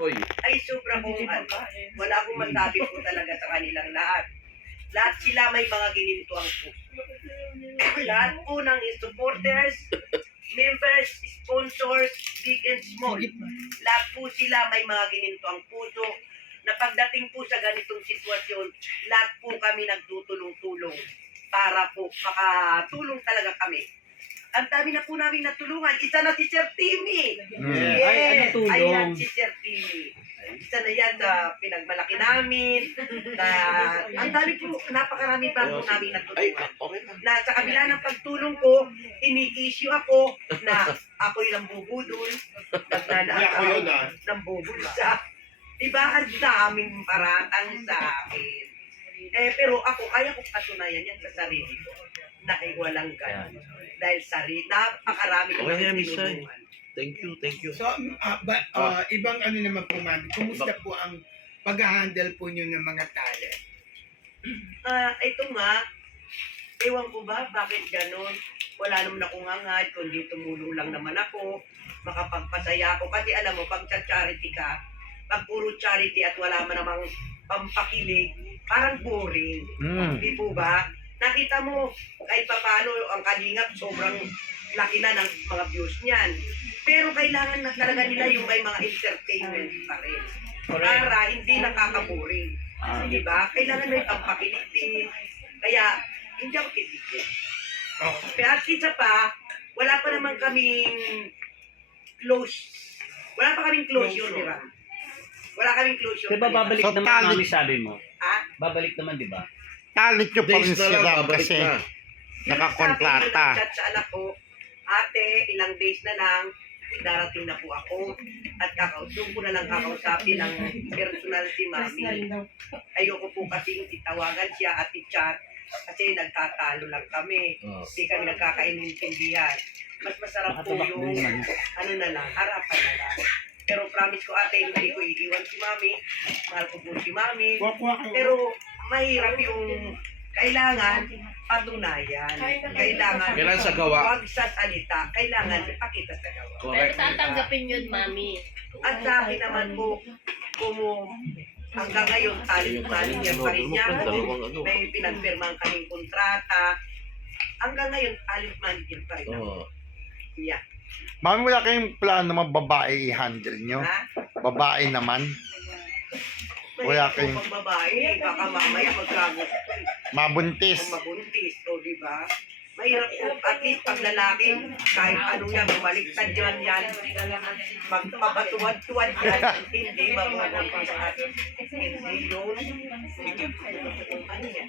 Oy, ay sobra kong ano, wala akong masabi po talaga sa kanilang lahat. Lahat sila may mga ginintuang po. lahat po ng supporters, members, sponsors, big and small. Lahat po sila may mga ginintuang puso na pagdating po sa ganitong sitwasyon, lahat po kami nagtutulong-tulong para po makatulong talaga kami. Ang dami na po namin natulungan. Isa na si Sir Timmy. Mm. Yes. Ay, ano tulong? Ayan si Sir Timmy. Isa na yan sa pinagmalaki namin. Na, ang dami po, napakarami pa po namin ay, natulungan. okay lang. Na sa kabila ng pagtulong ko, ini-issue ako na ako yung nambubudol. Nagnanakaw ng bubulsa. Diba, ang daming paratang sa akin. Eh, pero ako, kaya ko patunayan yan sa sarili ko na ay walang ganun. Dahil sarili, napakarami ko Okay, tinulungan. Thank you, thank you. So, ah, ba, ah, ibang ano naman po, ma'am, kumusta po ang pag-handle po nyo ng mga talent? Ah, ito nga, ewan ko ba, bakit ganon? Wala naman akong hangad, kundi tumulong lang naman ako, makapagpasaya ako. Kasi alam mo, pag sa charity ka, pag puro charity at wala man namang pampakilig, parang boring. Mm. Di po ba? Nakita mo, kahit papano, ang kalingap, sobrang laki na ng mga views niyan. Pero kailangan na talaga nila yung may mga entertainment pa rin. Para hindi nakakaboring. Ah. Di ba? Kailangan may pampakilig din. Kaya, hindi ako titigil. Oh. Pero at isa pa, wala pa naman kaming close. Wala pa kaming closure, di ba? Wala kaming closure. Di ba pa, di ba? babalik So, naman talent- mami sabi mo? Ha? Babalik naman, di ba? Talent nyo pa rin Days na si lang, Ram babalik kasi na. nakakontrata. Sa anak ko, ate, ilang days na lang, darating na po ako. At kakausap ko na lang kakausapin ng personal si mami. Ayoko po kasi itawagan siya at i-chat kasi nagtatalo lang kami. Oh. Hindi kami nagkakaintindihan. Mas masarap po yung ano na lang, harapan na lang. Pero promise ko ate, hindi ko iiwan si mami. Mahal ko po si mami. Pero mahirap yung kailangan patunayan. Kailangan Kailangan sa gawa. Huwag sa salita. Kailangan ipakita sa gawa. Pero Correct. tatanggapin yun, mami. At sa akin naman po, kung hanggang ngayon, talent manager pa rin niya. Dalawang ano. May pinagpirmang kaming kontrata. Hanggang ngayon, talent manager pa rin ako. Oh. Yeah. Mami, wala kayong plano naman babae i-handle nyo? Ha? Babae naman? Wala kayong- pag babae, eh, baka mamaya magkagusto. Mabuntis? Kung mabuntis, o di ba? Mahirap po, at least pag lalaki, kahit ano yan, bumaliktad yan yan, magpapatuwad-tuwad yan, hindi mabubuntis at hindi yun. Ano yan?